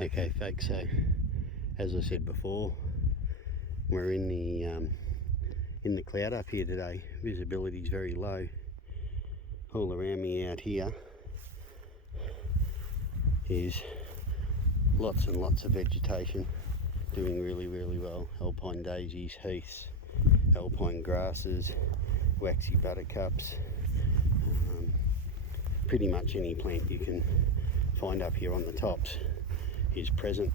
Okay folks, so as I said before, we're in the cloud up here today. Visibility is very low. All around me out here is lots and lots of vegetation doing really well. Alpine daisies, heaths, alpine grasses, waxy buttercups, pretty much any plant you can find up here on the tops is present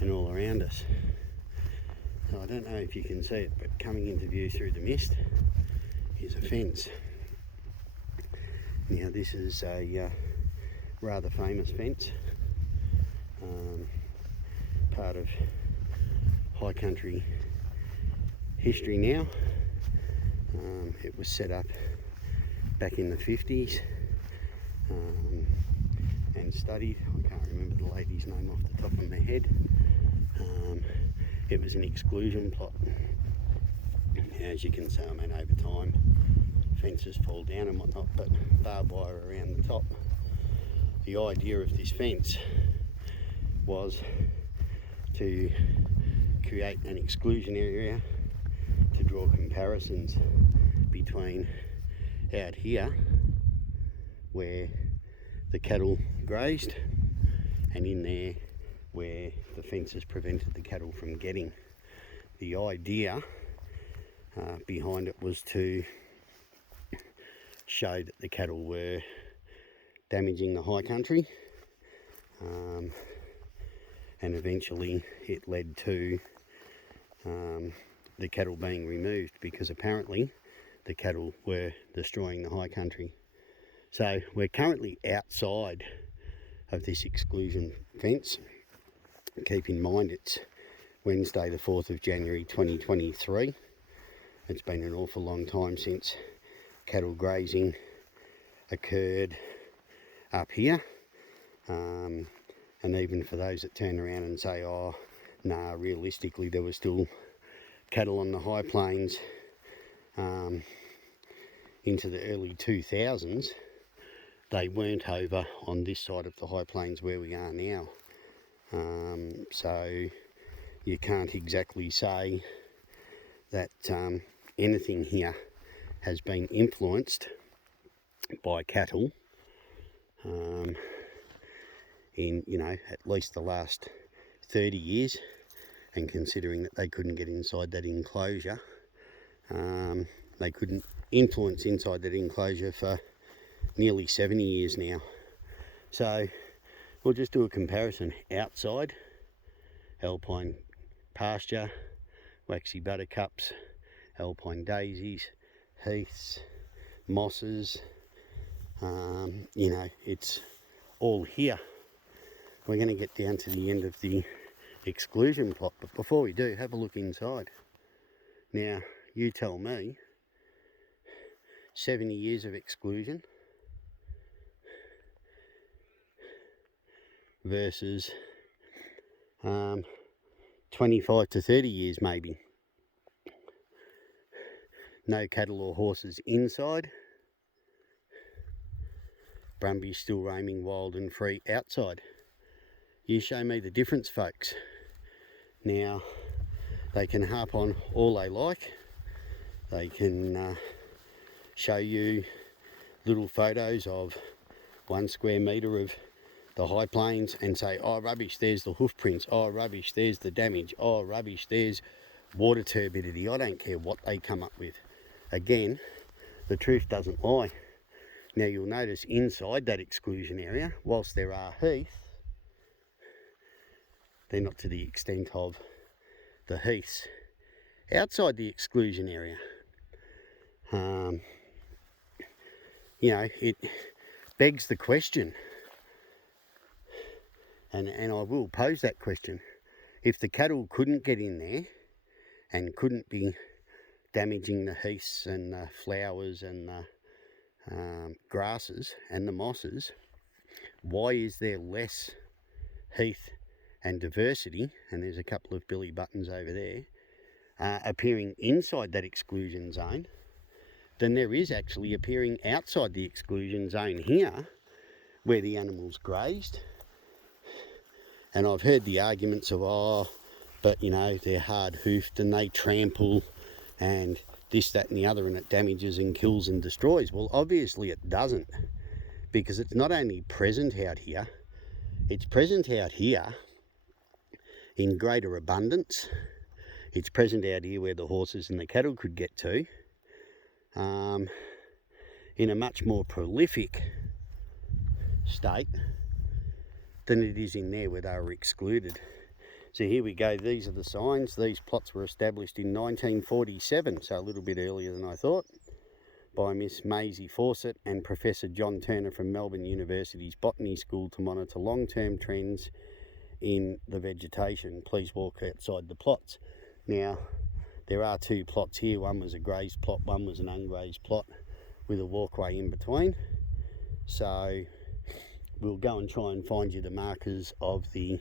and all around us. So I don't know if you can see it, but coming into view through the mist is a fence. Now this is a rather famous fence, part of high country history now. It was set up back in the 50s and studied. I can't remember the lady's name off the top of my head. It was an exclusion plot. As you can see, I mean, over time fences fall down and whatnot, but barbed wire around the top. The idea of this fence was to create an exclusion area to draw comparisons between out here where the cattle grazed and in there where the fences prevented the cattle from getting. The idea behind it was to show that the cattle were damaging the high country, and eventually it led to the cattle being removed, because apparently the cattle were destroying the high country. So we're currently outside of this exclusion fence. Keep in mind it's Wednesday the 4th of January 2023. It's been an awful long time since cattle grazing occurred up here. And even for those that turn around and say, oh, nah, realistically there were still cattle on the high plains into the early 2000s, they weren't over on this side of the high plains where we are now. So you can't exactly say that anything here has been influenced by cattle in, at least the last 30 years, and considering that they couldn't get inside that enclosure, they couldn't influence inside that enclosure for nearly 70 years now. So we'll just do a comparison. Outside, alpine pasture, waxy buttercups, alpine daisies, heaths, mosses, it's all here. We're going to get down to the end of the exclusion plot, but before we do, have a look inside. Now, you tell me, 70 years of exclusion versus 25 to 30 years maybe. No cattle or horses inside. Brumbies still roaming wild and free outside. You show me the difference, folks. Now, they can harp on all they like. They can show you little photos of 1 square metre of the high plains and say, oh rubbish, there's the hoof prints, oh rubbish, there's the damage, oh rubbish, there's water turbidity. I don't care what they come up with. Again, the truth doesn't lie. Now you'll notice inside that exclusion area, whilst there are heath, they're not to the extent of the heaths outside the exclusion area. It begs the question, and I will pose that question. If the cattle couldn't get in there and couldn't be damaging the heaths and the flowers and the grasses and the mosses, why is there less heath and diversity, and there's a couple of billy buttons over there, appearing inside that exclusion zone than there is actually appearing outside the exclusion zone here, where the animals grazed And I've heard the arguments of, oh, but you know, they're hard hoofed and they trample and this, that and the other, and it damages and kills and destroys. Well, obviously it doesn't, because it's not only present out here, it's present out here in greater abundance. It's present out here where the horses and the cattle could get to, in a much more prolific state than it is in there where they were excluded. So here we go, these are the signs. These plots were established in 1947, so a little bit earlier than I thought, by Miss Maisie Fawcett and Professor John Turner from Melbourne University's Botany School to monitor long-term trends in the vegetation. Please walk outside the plots. Now, there are two plots here. One was a grazed plot, one was an ungrazed plot with a walkway in between. So we'll go and try and find you the markers of the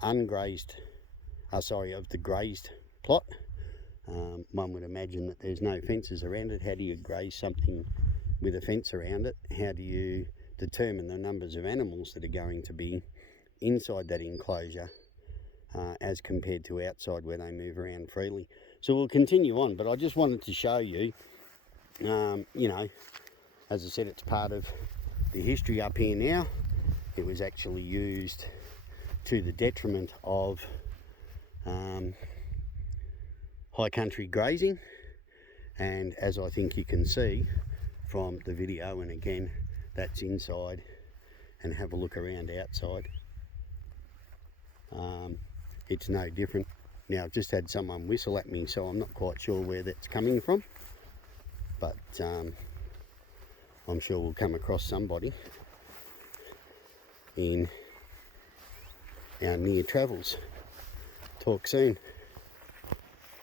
of the grazed plot. One would imagine that there's no fences around it. How do you graze something with a fence around it? How do you determine the numbers of animals that are going to be inside that enclosure as compared to outside where they move around freely? So we'll continue on, but I just wanted to show you, you know, as I said, it's part of the history up here now. It was actually used to the detriment of high country grazing, and as I think you can see from the video, and again that's inside, and have a look around outside, it's no different. Now I've just had someone whistle at me, so I'm not quite sure where that's coming from, but I'm sure we'll come across somebody in our near travels. Talk soon.